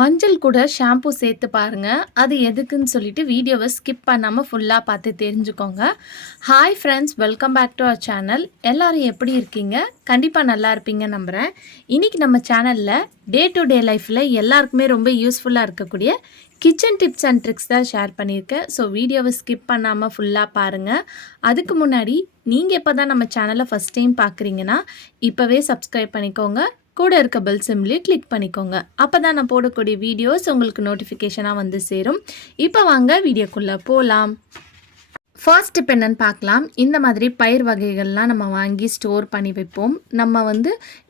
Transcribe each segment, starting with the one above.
மஞ்சள் கூட ஷாம்பு சேர்த்து பாருங்க. அது எதுக்குன்னு சொல்லிட்டு வீடியோவை ஸ்கிப் பண்ணாம ஃபுல்லா பார்த்து தெரிஞ்சுக்கோங்க. Hi friends, welcome back to our channel. எல்லாரும் எப்படி இருக்கீங்க? கண்டிப்பா நல்லா இருப்பீங்கன்னு நம்புறேன். இன்னைக்கு நம்ம சேனல்ல டே டு டே லைஃப்ல எல்லாருக்குமே ரொம்ப யூஸ்ஃபுல்லா இருக்கக்கூடிய கிச்சன் டிப்ஸ் அண்ட் ட்ரிக்ஸ் தான் ஷேர் பண்ணியிருக்கேன். ஸோ வீடியோவை ஸ்கிப் பண்ணாமல் ஃபுல்லாக பாருங்கள். அதுக்கு முன்னாடி நீங்கள் இப்போ தான் நம்ம சேனலை ஃபஸ்ட் டைம் பார்க்குறீங்கன்னா இப்போவே சப்ஸ்கிரைப் பண்ணிக்கோங்க. கூட இருக்க பெல் சிம்லையும் கிளிக் பண்ணிக்கோங்க. அப்போ தான் நான் போடக்கூடிய வீடியோஸ் உங்களுக்கு நோட்டிஃபிகேஷனாக வந்து சேரும். இப்போ வாங்க வீடியோக்குள்ளே போகலாம். ஃபர்ஸ்ட் டிப் என்னன்னு பார்க்கலாம். இந்த மாதிரி பயிர் வகைகள்லாம் நம்ம வாங்கி ஸ்டோர் பண்ணி வைப்போம். நம்ம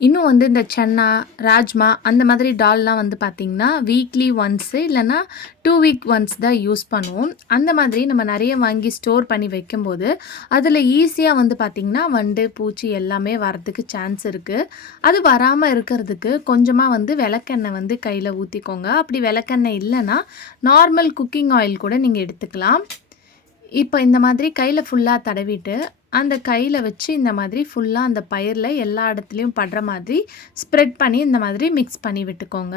இன்னும் இந்த சன்னா, ராஜ்மா அந்த மாதிரி டால்லாம் பார்த்திங்கன்னா வீக்லி ஒன்ஸு இல்லைன்னா 2 வீக் ஒன்ஸ் தான் யூஸ் பண்ணுவோம். அந்த மாதிரி நம்ம நிறைய வாங்கி ஸ்டோர் பண்ணி வைக்கும்போது அதில் ஈஸியாக பார்த்திங்கன்னா வண்டு, பூச்சி எல்லாமே வரதுக்கு சான்ஸ் இருக்குது. அது வராமல் இருக்கிறதுக்கு கொஞ்சமாக விளக்கெண்ணெய் கையில் ஊற்றிக்கோங்க. அப்படி விளக்கெண்ணெய் இல்லைன்னா நார்மல் குக்கிங் ஆயில் கூட நீங்கள் எடுத்துக்கலாம். இப்போ இந்த மாதிரி கையில் ஃபுல்லாக தடவிட்டு அந்த கையில் வச்சு இந்த மாதிரி ஃபுல்லாக அந்த பயிரில் எல்லா இடத்துலையும் படுற மாதிரி ஸ்ப்ரெட் பண்ணி இந்த மாதிரி மிக்ஸ் பண்ணி விட்டுக்கோங்க.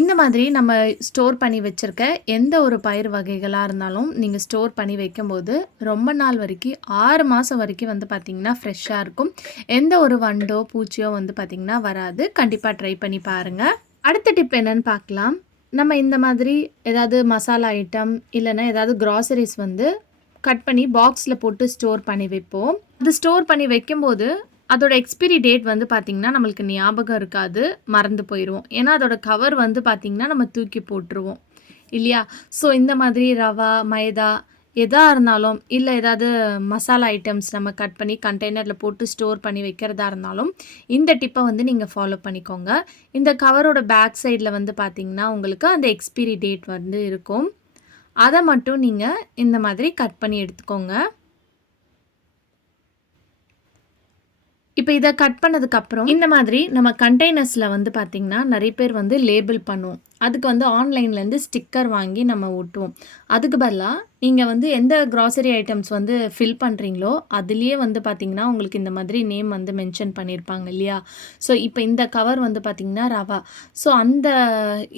இந்த மாதிரி நம்ம ஸ்டோர் பண்ணி வச்சுருக்க எந்த ஒரு பயிர் வகைகளாக இருந்தாலும் நீங்கள் ஸ்டோர் பண்ணி வைக்கும்போது ரொம்ப நாள் வரைக்கும் 6 மாதம் வரைக்கும் பார்த்திங்கன்னா ஃப்ரெஷ்ஷாக இருக்கும். எந்த ஒரு வண்டோ பூச்சியோ பார்த்திங்கன்னா வராது. கண்டிப்பாக ட்ரை பண்ணி பாருங்கள். அடுத்த டிப் என்னன்னு பார்க்கலாம். நம்ம இந்த மாதிரி ஏதாவது மசாலா ஐட்டம் இல்லைன்னா ஏதாவது க்ராசரிஸ் கட் பண்ணி பாக்ஸில் போட்டு ஸ்டோர் பண்ணி வைப்போம். அது ஸ்டோர் பண்ணி வைக்கும்போது அதோட எக்ஸ்பிரி டேட் பார்த்திங்கன்னா நம்மளுக்கு ஞாபகம் இருக்காது, மறந்து போயிடுவோம். ஏன்னா அதோட கவர் பார்த்திங்கன்னா நம்ம தூக்கி போட்டுருவோம் இல்லையா? ஸோ இந்த மாதிரி ரவா, மைதா எதாக இருந்தாலும் இல்லை ஏதாவது மசாலா ஐட்டம்ஸ் நம்ம கட் பண்ணி கண்டெய்னரில் போட்டு ஸ்டோர் பண்ணி வைக்கிறதா இருந்தாலும் இந்த டிப்பை நீங்கள் ஃபாலோ பண்ணிக்கோங்க. இந்த கவரோட பேக் சைடில் பார்த்திங்கன்னா உங்களுக்கு அந்த எக்ஸ்பிரி டேட் இருக்கும். அதை மட்டும் நீங்கள் இந்த மாதிரி கட் பண்ணி எடுத்துக்கோங்க. இப்போ இதை கட் பண்ணதுக்கப்புறம் இந்த மாதிரி நம்ம கண்டெய்னர்ஸில் பார்த்திங்கன்னா நிறைய பேர் லேபிள் பண்ணுவோம். அதுக்கு ஆன்லைன்லேருந்து ஸ்டிக்கர் வாங்கி நம்ம ஒட்டுவோம். அதுக்கு பதிலாக நீங்கள் எந்த க்ராசரி ஐட்டம்ஸ் ஃபில் பண்ணுறீங்களோ அதுலேயே பார்த்திங்கன்னா உங்களுக்கு இந்த மாதிரி நேம் மென்ஷன் பண்ணியிருப்பாங்க இல்லையா? ஸோ இப்போ இந்த கவர் பார்த்திங்கன்னா ரவா. ஸோ அந்த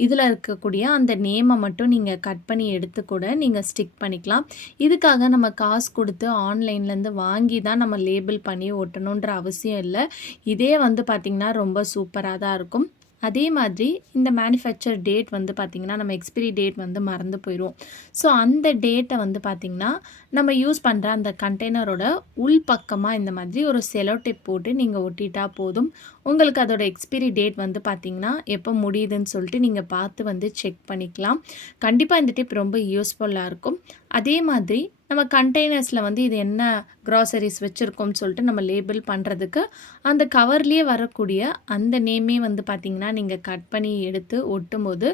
இதில் இருக்கக்கூடிய அந்த நேமை மட்டும் நீங்கள் கட் பண்ணி எடுத்து கூட நீங்கள் ஸ்டிக் பண்ணிக்கலாம். இதுக்காக நம்ம காசு கொடுத்து ஆன்லைன்லேருந்து வாங்கி தான் நம்ம லேபிள் பண்ணி ஒட்டணுன்ற அவசியம் இல்லை. இதே பார்த்திங்கன்னா ரொம்ப சூப்பராக தான் இருக்கும். அதே மாதிரி இந்த மேனுஃபேக்சர் டேட் பார்த்திங்கன்னா நம்ம எக்ஸ்பிரி டேட் மறந்து போயிடும். ஸோ அந்த டேட்டை பார்த்திங்கன்னா நம்ம யூஸ் பண்ணுற அந்த கண்டெய்னரோட உள் பக்கமாக இந்த மாதிரி ஒரு செலோ டேப் போட்டு நீங்கள் ஒட்டிட்டா போதும். உங்களுக்கு அதோட எக்ஸ்பிரி டேட் பார்த்திங்கன்னா எப்போ முடியுதுன்னு சொல்லிட்டு நீங்கள் பார்த்து செக் பண்ணிக்கலாம். கண்டிப்பாக இந்த டிப் ரொம்ப யூஸ்ஃபுல்லாக இருக்கும். அதே மாதிரி நம்ம கண்டெய்னர்ஸில் இது என்ன க்ராசரிஸ் வச்சுருக்கோம்னு சொல்லிட்டு நம்ம லேபிள் பண்ணுறதுக்கு அந்த கவர்லேயே வரக்கூடிய அந்த நேமே பார்த்திங்கன்னா நீங்கள் கட் பண்ணி எடுத்து ஒட்டும்போது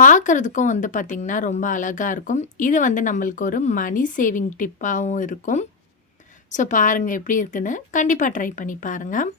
பார்க்குறதுக்கும் பார்த்திங்கன்னா ரொம்ப அழகாக இருக்கும். இது நம்மளுக்கு ஒரு மணி சேவிங் டிப்பாகவும் இருக்கும். ஸோ பாருங்கள் எப்படி இருக்குன்னு கண்டிப்பாக ட்ரை பண்ணி பாருங்கள்.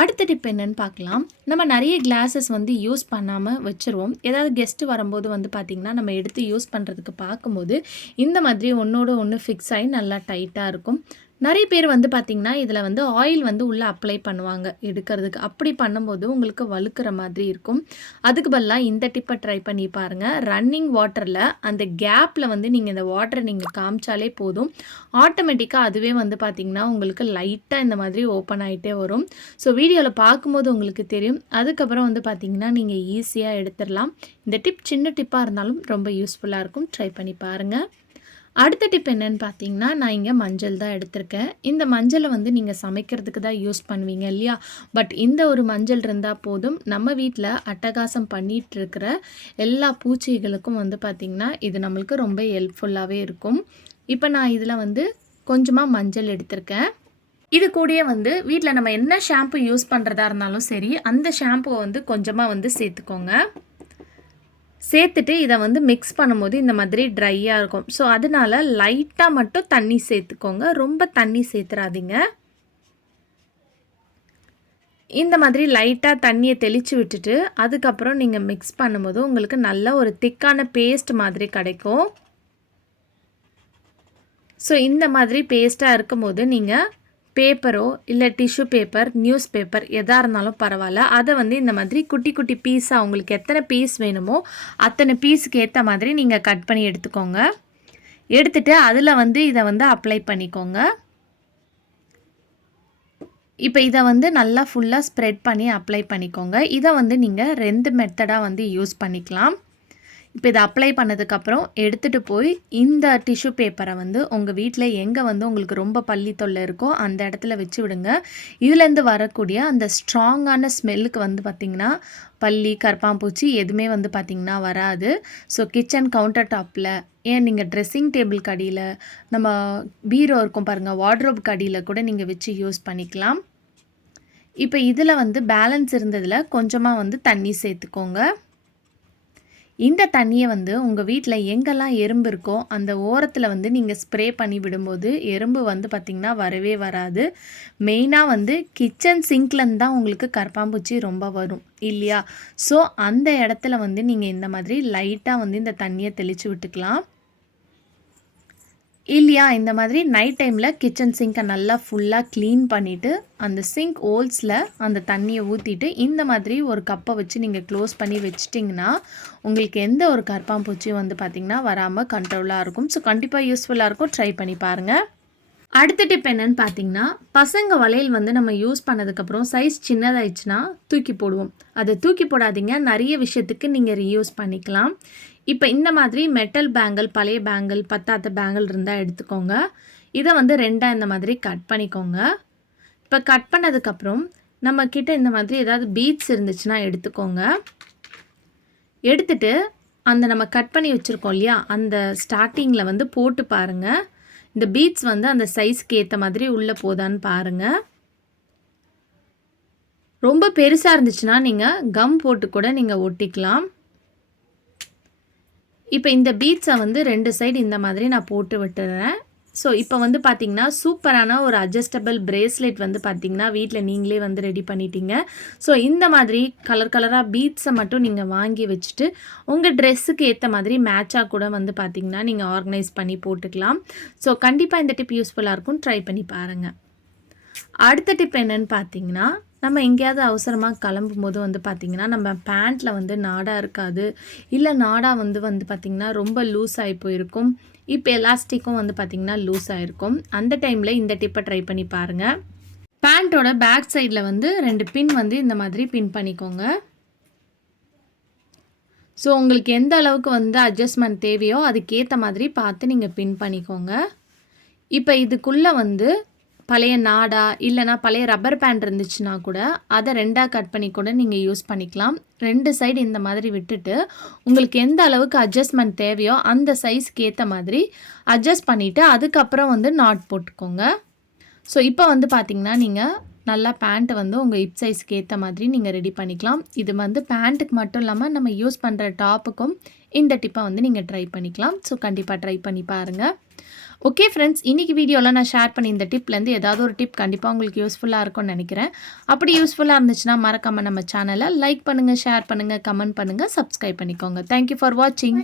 அடுத்த டிப் என்னன்னு பார்க்கலாம். நம்ம நிறைய கிளாஸஸ் யூஸ் பண்ணாமல் வச்சுருவோம். ஏதாவது கெஸ்ட்டு வரும்போது பார்த்திங்கன்னா நம்ம எடுத்து யூஸ் பண்ணுறதுக்கு பார்க்கும்போது இந்த மாதிரி ஒன்றோட ஒன்று ஃபிக்ஸ் ஆகி நல்லா டைட்டாக இருக்கும். நிறைய பேர் பார்த்திங்கன்னா இதில் ஆயில் உள்ளே அப்ளை பண்ணுவாங்க எடுக்கிறதுக்கு. அப்படி பண்ணும்போது உங்களுக்கு வழுக்கிற மாதிரி இருக்கும். அதுக்கு பதிலாக இந்த டிப்பை ட்ரை பண்ணி பாருங்கள். ரன்னிங் வாட்டரில் அந்த கேப்பில் நீங்கள் இந்த வாட்டரை நீங்கள் காமிச்சாலே போதும். ஆட்டோமேட்டிக்காக அதுவே பார்த்திங்கன்னா உங்களுக்கு லைட்டாக இந்த மாதிரி ஓப்பன் ஆகிட்டே வரும். ஸோ வீடியோவில் பார்க்கும்போது உங்களுக்கு தெரியும். அதுக்கப்புறம் பார்த்திங்கன்னா நீங்கள் ஈஸியாக எடுத்துடலாம். இந்த டிப் சின்ன டிப்பாக இருந்தாலும் ரொம்ப யூஸ்ஃபுல்லாக இருக்கும். ட்ரை பண்ணி பாருங்கள். அடுத்த டிப் என்னன்னு பார்த்தீங்கன்னா, நான் இங்கே மஞ்சள் தான் எடுத்திருக்கேன். இந்த மஞ்சளை நீங்கள் சமைக்கிறதுக்கு தான் யூஸ் பண்ணுவீங்க இல்லையா? பட் இந்த ஒரு மஞ்சள் இருந்தால் போதும். நம்ம வீட்டில் அட்டகாசம் பண்ணிகிட்ருக்கிற எல்லா பூச்சிகளுக்கும் பார்த்திங்கன்னா இது நம்மளுக்கு ரொம்ப ஹெல்ப்ஃபுல்லாகவே இருக்கும். இப்போ நான் இதில் கொஞ்சமாக மஞ்சள் எடுத்திருக்கேன். இது கூடயே வீட்டில் நம்ம என்ன ஷாம்பு யூஸ் பண்ணுறதா இருந்தாலும் சரி, அந்த ஷாம்புவை கொஞ்சமாக சேர்த்துக்கோங்க. சேர்த்துட்டு இதை மிக்ஸ் பண்ணும்போது இந்த மாதிரி ட்ரையாக இருக்கும். ஸோ அதனால லைட்டாக மட்டும் தண்ணி சேர்த்துக்கோங்க. ரொம்ப தண்ணி சேர்த்துறாதீங்க. இந்த மாதிரி லைட்டாக தண்ணியை தெளித்து விட்டுட்டு அதுக்கப்புறம் நீங்கள் மிக்ஸ் பண்ணும்போது உங்களுக்கு நல்ல ஒரு திக்கான பேஸ்ட் மாதிரி கிடைக்கும். ஸோ இந்த மாதிரி பேஸ்ட்டாக இருக்கும்போது நீங்கள் பேப்பரோ இல்லை டிஷ்யூ பேப்பர், நியூஸ் பேப்பர் எதாக இருந்தாலும் பரவாயில்ல. அதை வந்து இந்த மாதிரி குட்டி குட்டி பீஸாக உங்களுக்கு எத்தனை பீஸ் வேணுமோ அத்தனை பீஸுக்கு ஏற்ற மாதிரி நீங்கள் கட் பண்ணி எடுத்துக்கோங்க. எடுத்துகிட்டு அதில் வந்து இதை வந்து அப்ளை பண்ணிக்கோங்க. இப்போ இதை வந்து நல்லா ஃபுல்லாக ஸ்ப்ரெட் பண்ணி அப்ளை பண்ணிக்கோங்க. இதை வந்து நீங்கள் 2 மெத்தடாக வந்து யூஸ் பண்ணிக்கலாம். இப்போ இதை அப்ளை பண்ணதுக்கப்புறம் எடுத்துகிட்டு போய் இந்த டிஷ்யூ பேப்பரை வந்து உங்கள் வீட்டில் எங்கே வந்து உங்களுக்கு ரொம்ப பல்லி தொல்லை இருக்கோ அந்த இடத்துல வச்சு விடுங்க. இதுலேருந்து வரக்கூடிய அந்த ஸ்ட்ராங்கான ஸ்மெல்லுக்கு வந்து பார்த்திங்கன்னா பல்லி, கரப்பான்பூச்சி எதுவுமே வந்து பார்த்திங்கன்னா வராது. ஸோ கிச்சன் கவுண்டர் டாப்பில், ஏன் நீங்கள் ட்ரெஸ்ஸிங் டேபிளுக்கு அடியில், நம்ம பீரோ இருக்கும் பாருங்கள், வார்ட்ரோப்க்கு அடியில் கூட நீங்கள் வச்சு யூஸ் பண்ணிக்கலாம். இப்போ இதில் வந்து பேலன்ஸ் இருந்ததில் கொஞ்சமாக வந்து தண்ணி சேர்த்துக்கோங்க. இந்த தண்ணியை வந்து உங்கள் வீட்டில் எங்கெல்லாம் எறும்பு இருக்கோ அந்த ஓரத்தில் வந்து நீங்கள் ஸ்ப்ரே பண்ணி விடும்போது எறும்பு வந்து பார்த்திங்கன்னா வரவே வராது. மெயினாக வந்து கிச்சன் சிங்க்லேருந்து தான் உங்களுக்கு கரப்பான்பூச்சி ரொம்ப வரும் இல்லையா? ஸோ அந்த இடத்துல வந்து நீங்கள் இந்த மாதிரி லைட்டாக வந்து இந்த தண்ணியை தெளித்து விட்டுக்கலாம். இல்லையா, இந்த மாதிரி நைட் டைமில் கிச்சன் சிங்கை நல்லா ஃபுல்லாக க்ளீன் பண்ணிவிட்டு அந்த சிங்க் ஹோல்ஸில் அந்த தண்ணியை ஊற்றிட்டு இந்த மாதிரி ஒரு கப்பை வச்சு நீங்கள் க்ளோஸ் பண்ணி வச்சிட்டிங்கன்னா உங்களுக்கு எந்த ஒரு கரப்பான்பூச்சியும் வந்து பார்த்திங்கன்னா வராமல் கண்ட்ரோலாக இருக்கும். ஸோ கண்டிப்பாக யூஸ்ஃபுல்லாக இருக்கும். ட்ரை பண்ணி பாருங்கள். அடுத்த டிப் என்னன்னு பார்த்தீங்கன்னா, பசங்க வளையல் வந்து நம்ம யூஸ் பண்ணதுக்கப்புறம் சைஸ் சின்னதாகிடுச்சுன்னா தூக்கி போடுவோம். அதை தூக்கி போடாதீங்க. நிறைய விஷயத்துக்கு நீங்கள் ரீயூஸ் பண்ணிக்கலாம். இப்போ இந்த மாதிரி மெட்டல் பேங்கிள், பழைய பேங்கிள், பத்தாத பேங்கிள் இருந்தால் எடுத்துக்கோங்க. இதை வந்து 2ஆக இந்த மாதிரி கட் பண்ணிக்கோங்க. இப்போ கட் பண்ணதுக்கப்புறம் நம்மக்கிட்ட இந்த மாதிரி ஏதாவது பீட்ஸ் இருந்துச்சுன்னா எடுத்துக்கோங்க. எடுத்துட்டு அந்த நம்ம கட் பண்ணி வச்சுருக்கோம் இல்லையா, அந்த ஸ்டார்டிங்கில் வந்து போட்டு பாருங்கள். இந்த பீட்ஸ் வந்து அந்த சைஸ்க்கு ஏற்ற மாதிரி உள்ளே போதான்னு பாருங்கள். ரொம்ப பெருசாக இருந்துச்சுன்னா நீங்கள் கம் போட்டு கூட நீங்கள் ஒட்டிக்கலாம். இப்போ இந்த பீட்ஸை வந்து 2 சைடு இந்த மாதிரி நான் போட்டு விட்டுறேன். ஸோ இப்போ வந்து பார்த்திங்கன்னா சூப்பரான ஒரு அட்ஜஸ்டபிள் பிரேஸ்லெட் வந்து பார்த்திங்கன்னா வீட்டில் நீங்களே வந்து ரெடி பண்ணிட்டீங்க. ஸோ இந்த மாதிரி கலர் கலராக பீட்ஸை மட்டும் நீங்கள் வாங்கி வச்சுட்டு உங்கள் ட்ரெஸ்ஸுக்கு ஏற்ற மாதிரி மேட்சாக கூட வந்து பார்த்திங்கன்னா நீங்கள் ஆர்கனைஸ் பண்ணி போட்டுக்கலாம். ஸோ கண்டிப்பாக இந்த டிப் யூஸ்ஃபுல்லாக இருக்கும். ட்ரை பண்ணி பாருங்கள். அடுத்த டிப் என்னன்னு பார்த்தீங்கன்னா, நம்ம எங்கேயாவது அவசரமாக கிளம்பும்போது வந்து பார்த்திங்கன்னா நம்ம பேண்ட்டில் வந்து நாடா இருக்காது, இல்லை நாடா வந்து பார்த்திங்கன்னா ரொம்ப லூஸ் ஆகி போயிருக்கும். இப்போ எலாஸ்டிக்கும் வந்து பார்த்திங்கன்னா லூஸ் ஆகிருக்கும். அந்த டைமில் இந்த டிப்பை ட்ரை பண்ணி பாருங்கள். பேண்ட்டோட பேக் சைடில் வந்து 2 பின் வந்து இந்த மாதிரி பின் பண்ணிக்கோங்க. ஸோ உங்களுக்கு எந்த அளவுக்கு வந்து அட்ஜஸ்ட்மெண்ட் தேவையோ அதுக்கேற்ற மாதிரி பார்த்து நீங்கள் பின் பண்ணிக்கோங்க. இப்போ இதுக்குள்ளே வந்து பழைய நாடா இல்லைனா பழைய ரப்பர் பேண்ட் இருந்துச்சுன்னா கூட அதை 2ஆக கட் பண்ணி கூட நீங்கள் யூஸ் பண்ணிக்கலாம். 2 சைடு இந்த மாதிரி விட்டுட்டு உங்களுக்கு எந்த அளவுக்கு அட்ஜஸ்ட்மெண்ட் தேவையோ அந்த சைஸ்க்கு ஏற்ற மாதிரி அட்ஜஸ்ட் பண்ணிவிட்டு அதுக்கப்புறம் வந்து நாட் போட்டுக்கோங்க. ஸோ இப்போ வந்து பார்த்திங்கன்னா நீங்கள் நல்லா பேண்ட்டை வந்து உங்கள் ஹிப் சைஸ்க்கு ஏற்ற மாதிரி நீங்கள் ரெடி பண்ணிக்கலாம். இது வந்து பேண்ட்டுக்கு மட்டும் இல்லாமல் நம்ம யூஸ் பண்ணுற டாப்புக்கும் இந்த டிப்பை வந்து நீங்கள் ட்ரை பண்ணிக்கலாம். ஸோ கண்டிப்பாக ட்ரை பண்ணி பாருங்கள். ஓகே ஃப்ரெண்ட்ஸ், இன்றைக்கி வீடியோவில் நான் ஷேர் பண்ணி இந்த டிப்லேருந்து ஏதாவது ஒரு டிப் கண்டிப்பாக உங்களுக்கு யூஸ்ஃபுல்லாக இருக்கும்னு நினைக்கிறேன். அப்படி யூஸ்ஃபுல்லாக இருந்துச்சுன்னா மறக்காமல் நம்ம சேனலை லைக் பண்ணுங்கள், ஷேர் பண்ணுங்கள், கமெண்ட் பண்ணுங்கள், சப்ஸ்கிரைப் பண்ணிக்கோங்க. தேங்க்யூ ஃபார் வாட்சிங்.